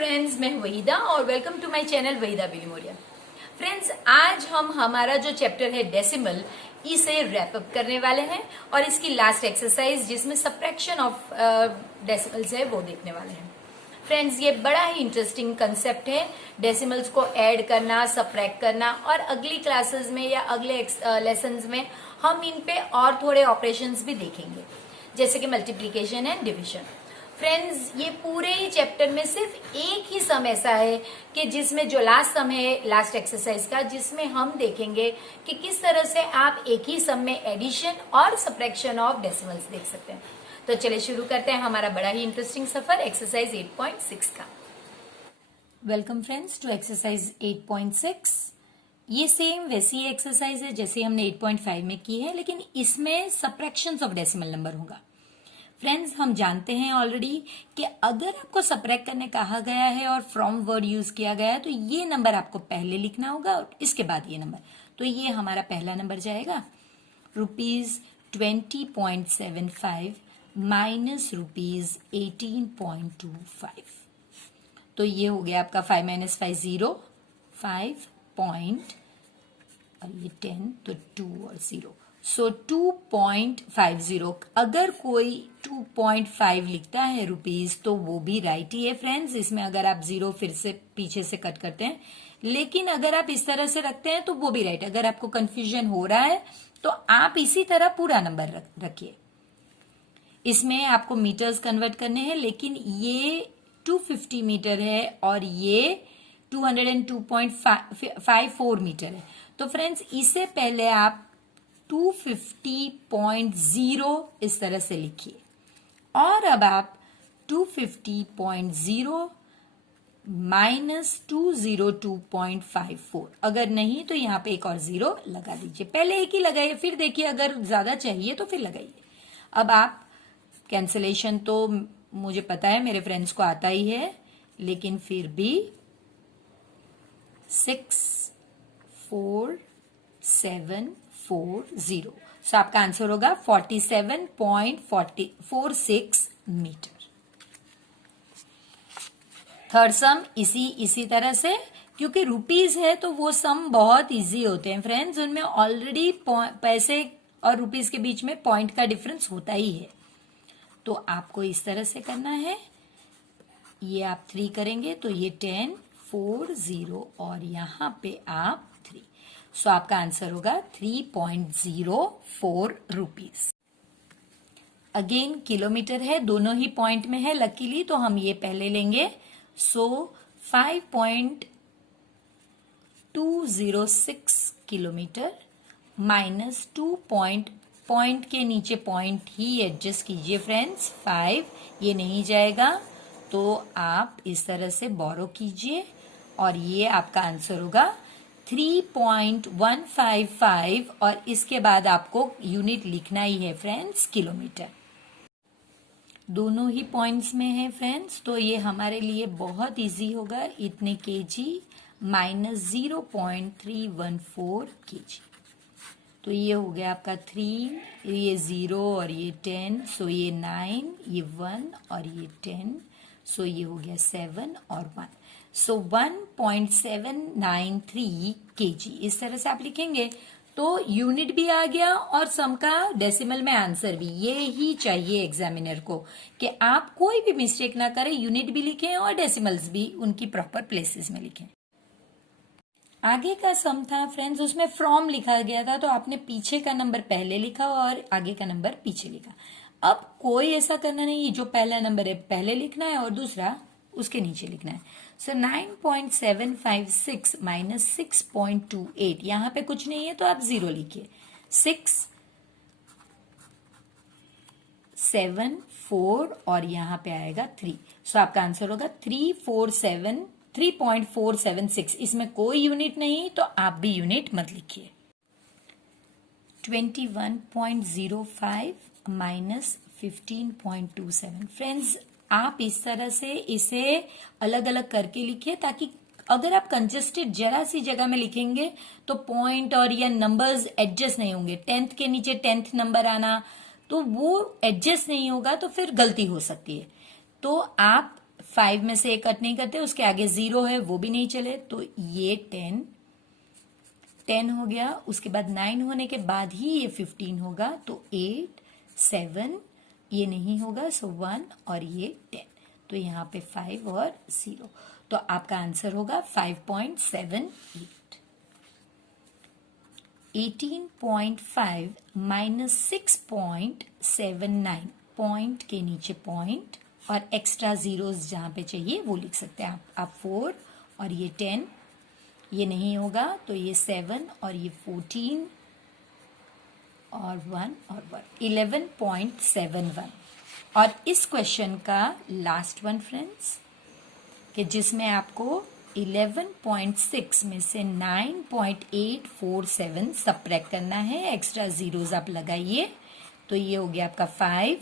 Friends, मैं वहीदा और welcome to my channel Waheeda Bilimoria. Friends, आज हम हमारा जो चैप्टर है डेसिमल, इसे रैप अप करने वाले हैं और इसकी लास्ट एक्सरसाइज जिसमें सब्ट्रैक्शन ऑफ डेसिमल्स है वो देखने वाले हैं। फ्रेंड्स, ये बड़ा ही इंटरेस्टिंग कंसेप्ट है, डेसिमल्स को ऐड करना, सब्ट्रैक्ट करना, और अगली क्लासेस में या अगले लेसन्स में हम इन पे और थोड़े ऑपरेशंस भी देखेंगे, जैसे कि मल्टीप्लीकेशन एंड डिविजन। फ्रेंड्स, ये पूरे ही चैप्टर में सिर्फ एक ही सम ऐसा है कि जिसमें जो लास्ट सम है लास्ट एक्सरसाइज का, जिसमें हम देखेंगे कि किस तरह से आप एक ही सम में एडिशन और सब्ट्रैक्शन ऑफ डेसिमल्स देख सकते हैं। तो चलिए शुरू करते हैं हमारा बड़ा ही इंटरेस्टिंग सफर एक्सरसाइज 8.6 का। Welcome friends to exercise 8.6। ये सेम वैसी एक्सरसाइज है जैसे हमने 8.5 में की है, लेकिन इसमें सब्ट्रैक्शंस ऑफ डेसिमल नंबर होगा। फ्रेंड्स, हम जानते हैं ऑलरेडी कि अगर आपको सब्ट्रैक्ट करने कहा गया है और फ्रॉम वर्ड यूज किया गया है तो ये नंबर आपको पहले लिखना होगा और इसके बाद ये नंबर। तो ये हमारा पहला नंबर जाएगा ₹20.75 माइनस ₹18.25। तो ये हो गया आपका 5 - 5 0, 5 पॉइंट और ये 10 तो 2 और 0। सो 2.50। अगर कोई 2.5 लिखता है रुपीज तो वो भी राइट ही है फ्रेंड्स। इसमें अगर आप जीरो फिर से पीछे से कट करते हैं, लेकिन अगर आप इस तरह से रखते हैं तो वो भी राइट। अगर आपको कंफ्यूजन हो रहा है तो आप इसी तरह पूरा नंबर रखिए। इसमें आपको मीटर्स कन्वर्ट करने हैं, लेकिन ये 250 मीटर है और ये 202.54 मीटर है। तो फ्रेंड्स, इससे पहले आप 250.0 इस तरह से लिखिए और अब आप 250.0 माइनस 202.54। अगर नहीं तो यहाँ पे एक और जीरो लगा दीजिए। पहले एक ही लगाइए, फिर देखिए अगर ज्यादा चाहिए तो फिर लगाइए। अब आप कैंसलेशन तो मुझे पता है मेरे फ्रेंड्स को आता ही है, लेकिन फिर भी 6 4 7 4 0। सो आपका आंसर होगा 47.46 मीटर। थर्ड सम इसी तरह से, क्योंकि रुपीज है तो वो सम बहुत इजी होते हैं फ्रेंड्स। उनमें ऑलरेडी पैसे और रुपीज के बीच में पॉइंट का डिफरेंस होता ही है। तो आपको इस तरह से करना है। ये आप 3 करेंगे तो ये 10 4 0 और यहां पे आप 3। सो आपका आंसर होगा 3.04 रुपीज। अगेन किलोमीटर है, दोनों ही पॉइंट में है लकीली, तो हम ये पहले लेंगे। सो 5.206 किलोमीटर माइनस 2 पॉइंट के नीचे पॉइंट ही एडजस्ट कीजिए फ्रेंड्स। 5 ये नहीं जाएगा तो आप इस तरह से बोरो कीजिए और ये आपका आंसर होगा 3.155 और इसके बाद आपको यूनिट लिखना ही है फ्रेंड्स, किलोमीटर। दोनों ही पॉइंट्स में है फ्रेंड्स, तो ये हमारे लिए बहुत इजी होगा। इतने केजी माइनस 0.314 केजी। तो ये हो गया आपका 3, ये 0 और ये 10, सो ये 9, ये 1 और ये 10, सो ये हो गया 7 और 1। सो 1.793 केजी। इस तरह से आप लिखेंगे तो यूनिट भी आ गया और सम का डेसिमल में आंसर भी। ये ही चाहिए एग्जामिनर को कि आप कोई भी मिस्टेक ना करें, यूनिट भी लिखें और डेसिमल्स भी उनकी प्रॉपर प्लेसेस में लिखें। आगे का सम था फ्रेंड्स, उसमें फ्रॉम लिखा गया था, तो आपने पीछे का नंबर पहले लिखा और आगे का नंबर पीछे लिखा। अब कोई ऐसा करना नहीं है, जो पहला नंबर है पहले लिखना है और दूसरा उसके नीचे लिखना है। सो 9.756 माइनस 6.28, यहां पे कुछ नहीं है तो आप 0 लिखिए। 6 7 4 और यहां पे आएगा 3। सो आपका आंसर होगा 3.476। इसमें कोई यूनिट नहीं तो आप भी यूनिट मत लिखिए। 21.05 माइनस 15.27। फ्रेंड्स, आप इस तरह से इसे अलग अलग करके लिखिए, ताकि अगर आप कंजेस्टेड जरा सी जगह में लिखेंगे तो पॉइंट और या नंबर्स एडजस्ट नहीं होंगे। 10th के नीचे 10th नंबर आना तो वो एडजस्ट नहीं होगा, तो फिर गलती हो सकती है। तो आप 5 में से 1 कट नहीं करते, उसके आगे 0 है वो भी नहीं चले, तो ये 10 हो गया। उसके बाद 9 होने के बाद ही ये 15 होगा, तो 8 7 ये नहीं होगा, सो 1 और ये 10, तो यहाँ पे 5 और 0, तो आपका आंसर होगा 5.78। 18.5 माइनस 6.79, पॉइंट के नीचे पॉइंट और एक्स्ट्रा जीरोस जहां पे चाहिए वो लिख सकते हैं आप 4 और ये 10, ये नहीं होगा तो ये 7 और ये 14 और 1 और 1, 11.71। और इस क्वेश्चन का लास्ट वन फ्रेंड्स, कि जिसमें आपको 11.6 में से 9.847 सबट्रैक्ट करना है, एक्स्ट्रा जीरोस आप लगाइए, तो ये हो गया आपका 5,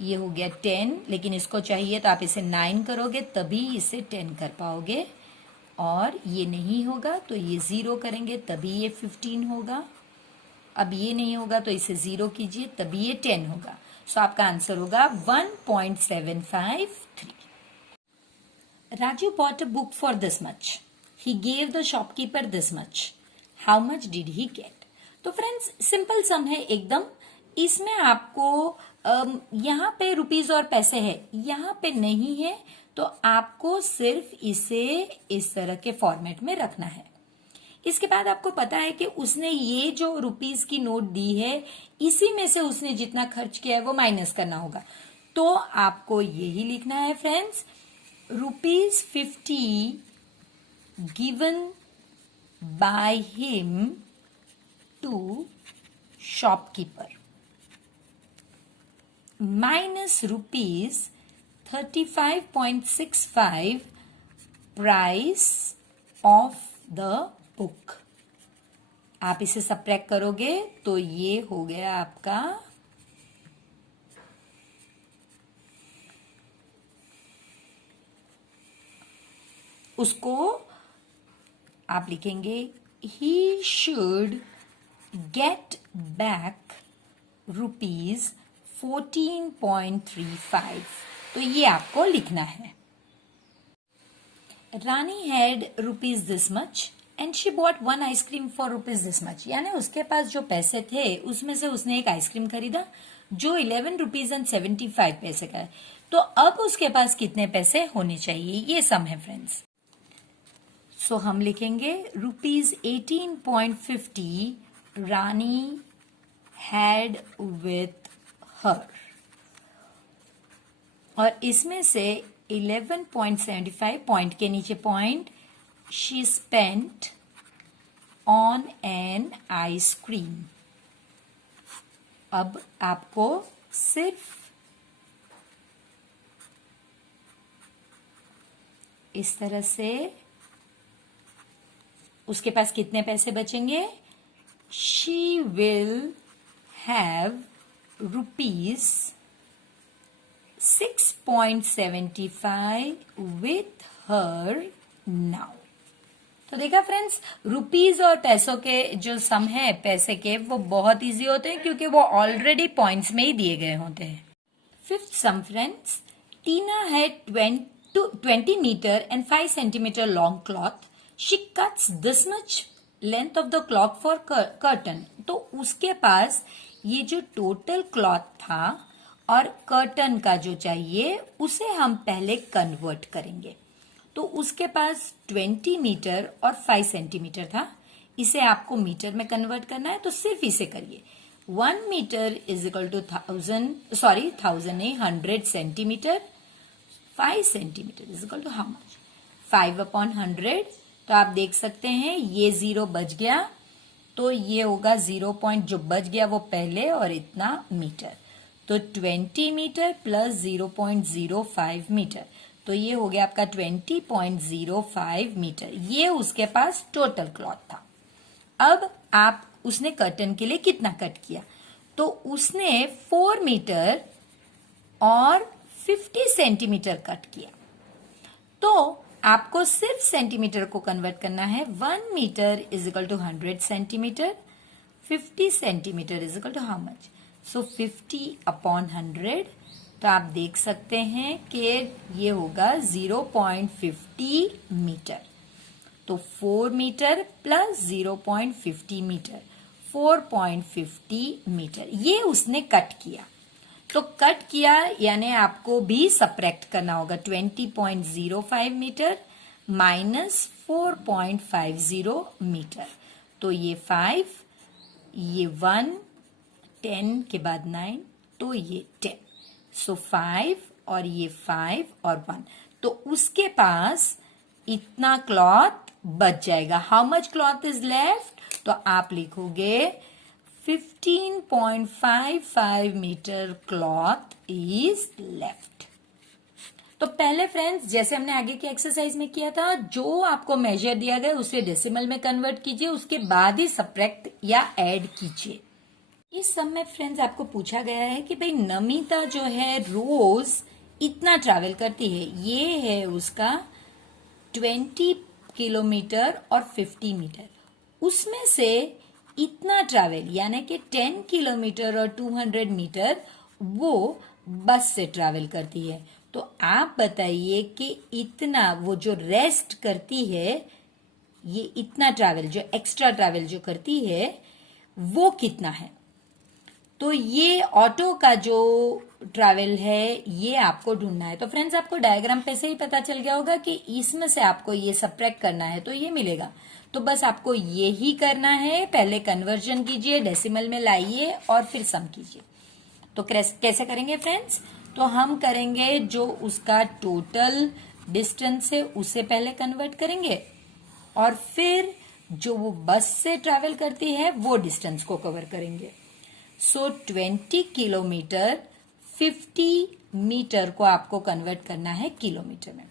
ये हो गया 10, लेकिन इसको चाहिए तो आप इसे 9 करोगे तभी इसे 10 कर पाओगे, और ये नहीं होगा तो ये 0 करेंगे तभी ये 15 होगा, अब ये नहीं होगा तो इसे 0 कीजिए तभी ये 10 होगा, सो आपका आंसर होगा 1.753। Raju bought a book for this much. He gave the shopkeeper this much. How much did he get? तो फ्रेंड्स सिंपल सम है एकदम। इसमें आपको यहाँ पे रुपीज और पैसे है, यहाँ पे नहीं है, तो आपको सिर्फ इसे इस तरह के फॉर्मेट में रखना है। इसके बाद आपको पता है कि उसने ये जो रुपीज की नोट दी है, इसी में से उसने जितना खर्च किया है वो माइनस करना होगा, तो आपको यही लिखना है friends, ₹50 given by him to shopkeeper minus ₹35.65 price of the book। आप इसे सबट्रैक्ट करोगे तो ये हो गया आपका उसको आप लिखेंगे he should get back ₹14.35, तो ये आपको लिखना है। Rani had rupees this much and she bought one ice cream for rupees this much, यानी उसके पास जो पैसे थे उसमें से उसने एक आइसक्रीम खरीदा जो 11 रुपीज एंड 75 पैसे का है, तो अब उसके पास कितने पैसे होने चाहिए, ये सम है फ्रेंड्स। सो हम लिखेंगे ₹18.50 रानी हैड विथ हर, और इसमें से 11.75 पॉइंट के नीचे point she spent on an ice cream. अब आपको सिर्फ इस तरह से उसके पास कितने पैसे बचेंगे, she will have ₹6.75 with her now. तो देखा फ्रेंड्स, रुपीज और पैसों के जो सम है पैसे के, वो बहुत इजी होते हैं क्योंकि वो ऑलरेडी पॉइंट्स में ही दिए गए होते हैं। Fifth some friends, Tina had 20 metre and 5 centimetre long cloth, she cuts this much length of the cloth for curtain. तो उसके पास ये जो टोटल क्लॉथ था और कर्टन का जो चाहिए उसे हम पहले कन्वर्ट करेंगे, तो उसके पास 20 मीटर और 5 सेंटीमीटर था, इसे आपको मीटर में कन्वर्ट करना है, तो सिर्फ इसे करिए। 1 metre is equal to 100 centimetre, 5 centimetre is equal to how much, 5/100। तो आप देख सकते हैं ये 0 बच गया, तो ये होगा 0 पॉइंट जो बच गया वो पहले, और इतना मीटर, तो 20 मीटर प्लस 0.05 मीटर, तो ये हो गया आपका 20.05 मीटर। ये उसके पास टोटल क्लॉथ था। अब आप उसने कर्टन के लिए कितना कट किया, तो उसने 4 मीटर और 50 सेंटीमीटर कट किया, तो आपको सिर्फ सेंटीमीटर को कन्वर्ट करना है। 1 metre is equal to 100 centimetre, 50 centimetre is equal to how much, so 50/100 तो आप देख सकते हैं कि ये होगा 0.50 मीटर। तो 4 मीटर प्लस 0.50 मीटर 4.50 मीटर ये उसने कट किया। तो कट किया यानी आपको भी सब्ट्रैक्ट करना होगा। 20.05 मीटर माइनस 4.50 मीटर। तो ये 5, ये 1, 10 के बाद 9, तो ये 10। सो 5 और ये 5 और 1, तो उसके पास इतना क्लॉथ बच जाएगा। How much cloth is left? तो आप लिखोगे 15.55 मीटर क्लॉथ इज लेफ्ट। तो पहले फ्रेंड्स जैसे हमने आगे की एक्सरसाइज में किया था, जो आपको मेजर दिया गया उसे डेसिमल में कन्वर्ट कीजिए, उसके बाद ही सब्ट्रैक्ट या ऐड कीजिए। इस सब में फ्रेंड्स आपको पूछा गया है कि भाई नमिता जो है रोज इतना ट्रैवल करती है, ये है उसका 20 किलोमीटर और 50 मीटर, उसमें से इतना ट्रैवल यानी कि 10 किलोमीटर और 200 मीटर वो बस से ट्रैवल करती है। तो आप बताइए कि इतना वो जो रेस्ट करती है, ये इतना ट्रैवल जो एक्स्ट्रा ट्रैवल जो करती है वो कितना है। तो ये ऑटो का जो ट्रैवल है ये आपको ढूंढना है। तो फ्रेंड्स आपको डायग्राम पे से ही पता चल गया होगा कि इसमें से आपको ये सब्ट्रैक्ट करना है तो ये मिलेगा। तो बस आपको ये ही करना है, पहले कन्वर्जन कीजिए, डेसिमल में लाइए और फिर सम कीजिए। तो कैसे करेंगे फ्रेंड्स? तो हम करेंगे जो उसका टोटल डिस्टेंस है उसे पहले कन्वर्ट करेंगे और फिर जो वो बस से ट्रैवल करती है वो डिस्टेंस को कवर करेंगे। सो 20 किलोमीटर 50 मीटर को आपको कन्वर्ट करना है किलोमीटर में।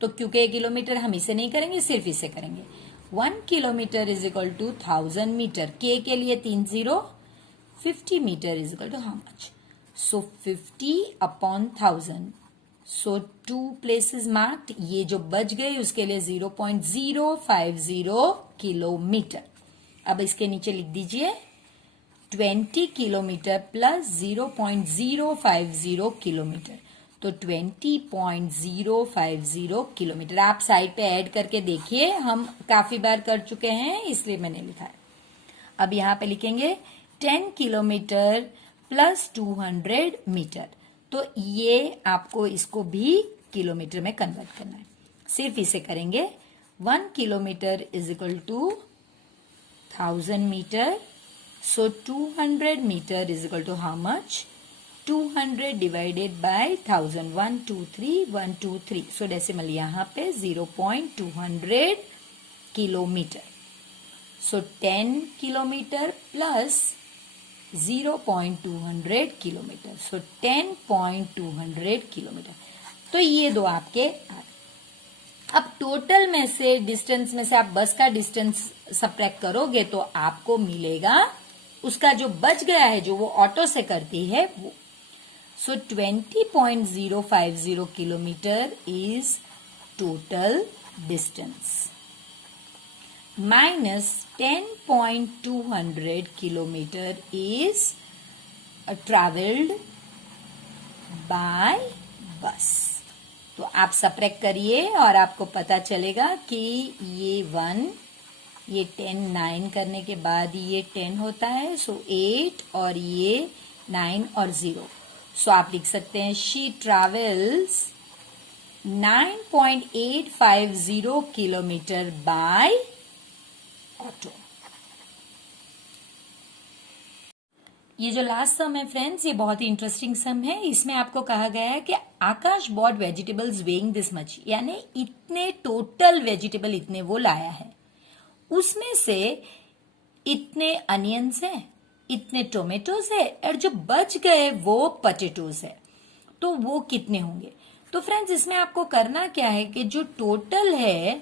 तो क्योंकि किलोमीटर हम इसे नहीं करेंगे, सिर्फ इसे करेंगे। 1 kilometre is equal to 1000 metre. के लिए 3 0, 50 metre is equal to how much? So 50 upon 1000। So 2 places marked, ये जो बच गए उसके लिए 0.050 किलोमीटर। अब इसके नीचे लिख दीजिए 20 किलोमीटर प्लस 0.050 किलोमीटर, तो 20.050 किलोमीटर। आप साइड पे ऐड करके देखिए, हम काफी बार कर चुके हैं इसलिए मैंने लिखा है। अब यहां पे लिखेंगे 10 किलोमीटर प्लस 200 मीटर। तो ये आपको इसको भी किलोमीटर में कन्वर्ट करना है, सिर्फ इसे करेंगे। 1 kilometre is equal to 1000 metre. So 200 meter is equal to how much? 200 divided by 1000. 1 2 3 1 2 3. So decimal यहाँ पे 0.200 kilometre. So 10 kilometre plus 0.200 kilometre. So 10.200 kilometre. तो ये दो आपके। अब टोटल में से डिस्टेंस में से आप बस का डिस्टेंस सब्ट्रैक्ट करोगे तो आपको मिलेगा उसका जो बच गया है जो वो ऑटो से करती है वो। सो 20.050 kilometre is total distance minus 10.200 kilometre is travelled bye बस। तो आप सब्ट्रैक्ट करिए और आपको पता चलेगा कि ये 1, ये 10 9 करने के बाद ये 10 होता है। सो 8 और ये 9 और 0। सो आप लिख सकते हैं she travels 9.850 kilometre bye auto. ये जो लास्ट सम है फ्रेंड्स ये बहुत ही इंटरेस्टिंग सम है। इसमें आपको कहा गया है कि Akash bought vegetables weighing this much, यानी इतने टोटल वेजिटेबल इतने वो लाया है, उसमें से इतने अनियंस हैं, इतने टोमेटोज है और जो बच गए वो पटेटोज है। तो वो कितने होंगे? तो फ्रेंड्स इसमें आपको करना क्या है कि जो टोटल है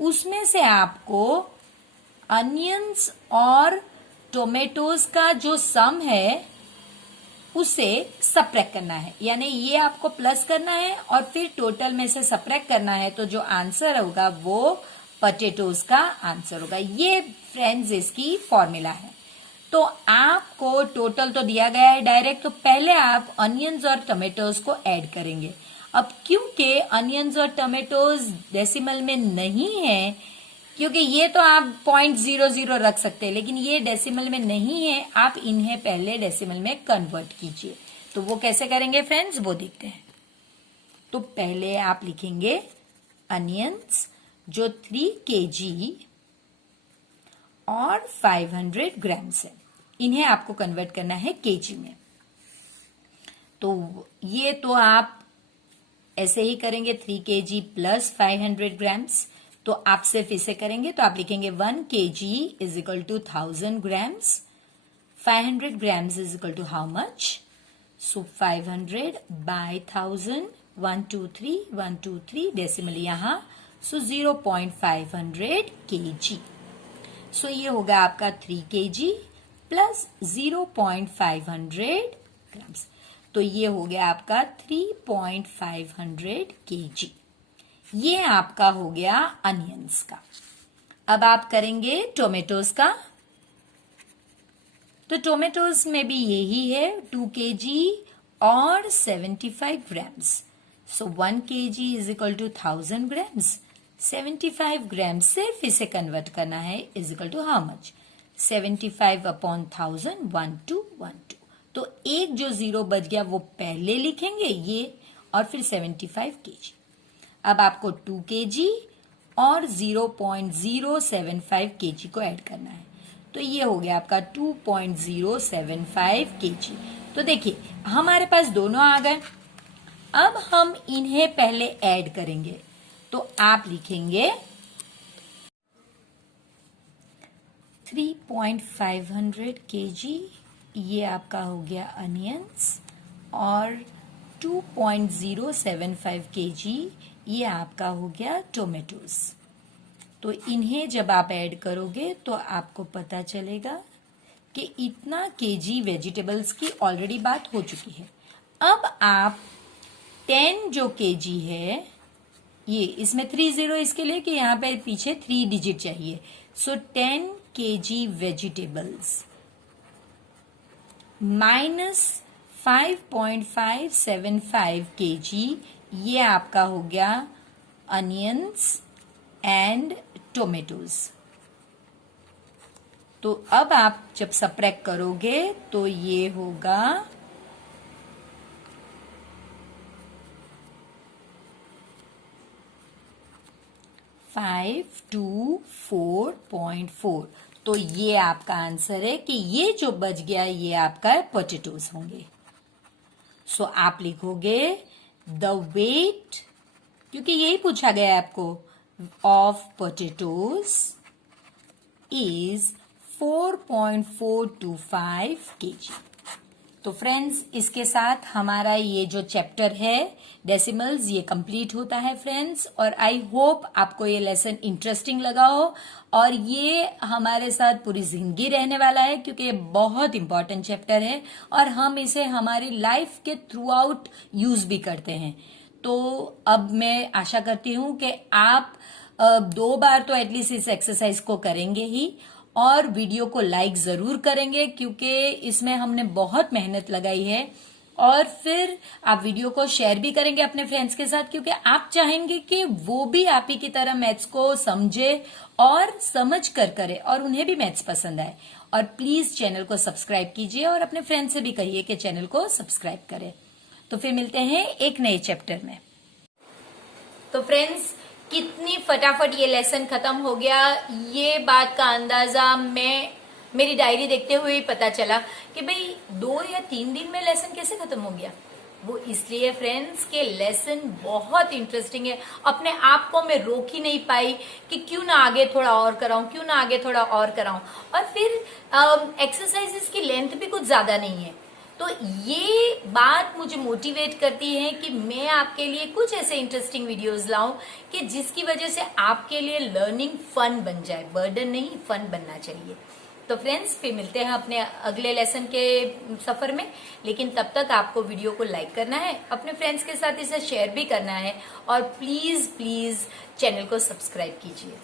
उसमें से आपको अनियंस और टोमेटोज का जो सम है उसे सब्ट्रैक्ट करना है, यानी ये आपको प्लस करना है और फिर टोटल में से सब्ट्रैक्ट करना है। तो जो आंसर होगा वो पटेटोज का आंसर होगा। ये फ्रेंड्स इसकी फॉर्मूला है। तो आपको टोटल तो दिया गया है डायरेक्ट, तो पहले आप अनियंस और टमेटोज को ऐड करेंगे। अब क्योंकि अनियंस और टमेटोज डेसिमल में नहीं है, क्योंकि ये तो आप 0.00 रख सकते हैं, लेकिन ये डेसिमल में नहीं है, आप इन्हें पहले डेसिमल में कन्वर्ट कीजिए। तो वो कैसे करेंगे फ्रेंड्स, वो देखते हैं। तो पहले आप लिखेंगे अनियंस जो 3 kg और 500 ग्राम्स है, इन्हें आपको कन्वर्ट करना है केजी में। तो ये तो आप ऐसे ही करेंगे 3 kg प्लस 500 ग्राम्स। तो आप सिर्फ इसे करेंगे तो आप लिखेंगे 1 kg is equal to 1000 grams, 500 grams is equal to how much, so 500 by 1000, 1 2 3 1 2 3 decimal यहां, सो 0.500 kg। सो ये होगा आपका 3 kg प्लस 0.500 ग्राम्स, तो ये हो गया आपका 3.500 kg। ये आपका हो गया अनियंस का। अब आप करेंगे टोमेटोज का। तो टोमेटोज में भी यही है 2 kg और 75 grams. So 1 kg is equal to 1000 grams, 75 gram सिर्फ इसे कन्वर्ट करना है, is equal to how much, 75 upon 1000, 1212। तो एक जो जीरो बच गया वो पहले लिखेंगे ये, और फिर 75 kg। अब आपको 2 kg और 0.075 kg को ऐड करना है, तो ये हो गया आपका 2.075 kg। तो देखिए हमारे पास दोनों आ गए। अब हम इन्हें पहले ऐड करेंगे, तो आप लिखेंगे 3.500 kg, ये आपका हो गया अनियंस, और 2.075 kg ये आपका हो गया टोमेटोज। तो इन्हें जब आप ऐड करोगे तो आपको पता चलेगा कि इतना केजी वेजिटेबल्स की ऑलरेडी बात हो चुकी है। अब आप 10 जो केजी है, ये इसमें 30 इसके लिए कि यहाँ पे पीछे 3 डिजिट चाहिए, सो 10 kg वेजिटेबल्स माइनस 5.575 kg, ये आपका हो गया अनियंस एंड टोमेटोज। तो अब आप जब सब्ट्रैक्ट करोगे तो ये होगा 524.4। तो ये आपका आंसर है कि ये जो बच गया ये आपका पोटैटोज होंगे। सो आप लिखोगे द वेट, क्योंकि यही पूछा गया है आपको, ऑफ पोटैटोज इज 4.425 kg। तो फ्रेंड्स इसके साथ हमारा ये जो चैप्टर है डेसिमल्स ये कंप्लीट होता है फ्रेंड्स, और आई होप आपको ये लेसन इंटरेस्टिंग लगा हो, और ये हमारे साथ पूरी जिंदगी रहने वाला है, क्योंकि ये बहुत इंपॉर्टेंट चैप्टर है और हम इसे हमारी लाइफ के थ्रू आउट यूज भी करते हैं। तो अब मैं आशा करती हूं कि आप 2 बार तो एटलीस्ट इस एक्सरसाइज को करेंगे ही, और वीडियो को लाइक जरूर करेंगे, क्योंकि इसमें हमने बहुत मेहनत लगाई है, और फिर आप वीडियो को शेयर भी करेंगे अपने फ्रेंड्स के साथ, क्योंकि आप चाहेंगे कि वो भी आप ही की तरह मैथ्स को समझे और समझ कर करे, और उन्हें भी मैथ्स पसंद आए। और प्लीज चैनल को सब्सक्राइब कीजिए और अपने फ्रेंड से भी कहिए कि चैनल को सब्सक्राइब करें। तो फिर मिलते हैं एक नए चैप्टर में। तो फ्रेंड्स कितनी फटाफट ये लेसन खत्म हो गया, ये बात का अंदाजा मैं मेरी डायरी देखते हुए ही पता चला कि भाई 2 या 3 दिन में लेसन कैसे खत्म हो गया। वो इसलिए फ्रेंड्स के लेसन बहुत इंटरेस्टिंग है, अपने आप को मैं रोक ही नहीं पाई कि क्यों ना आगे थोड़ा और कराऊं, क्यों ना आगे थोड़ा और कराऊं। और फिर एक्सरसाइजेस की लेंथ भी कुछ ज्यादा नहीं है, तो ये बात मुझे मोटिवेट करती है कि मैं आपके लिए कुछ ऐसे इंटरेस्टिंग वीडियोस लाऊं कि जिसकी वजह से आपके लिए लर्निंग फन बन जाए, बर्डन नहीं, फन बनना चाहिए। तो फ्रेंड्स फिर मिलते हैं अपने अगले लेसन के सफर में, लेकिन तब तक आपको वीडियो को लाइक करना है, अपने फ्रेंड्स के साथ इसे शेयर भी करना है, और प्लीज प्लीज चैनल को सब्सक्राइब कीजिए।